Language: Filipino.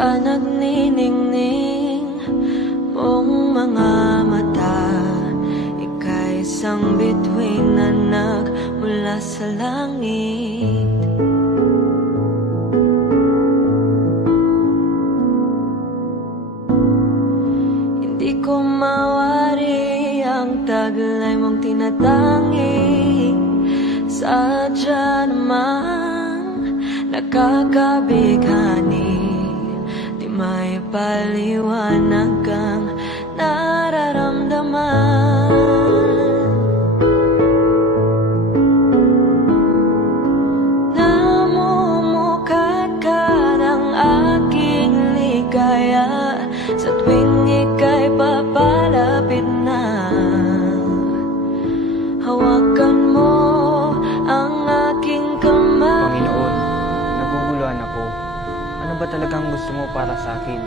sa nagniningning mong mga mata. Ika'y isang bituin na nagmula sa langit. Hindi ko mawari ang taglay mong tinatangi. Sadya namang nakakabighani, di may paliwanag ang nararamdaman. Namumukadkad ang aking ligaya sa tuwing ika'y papalapit na. Hawakan mo ang aking kamay. Panginoon, naguguluhan ako. Ano ba talagang gusto mo para sa akin?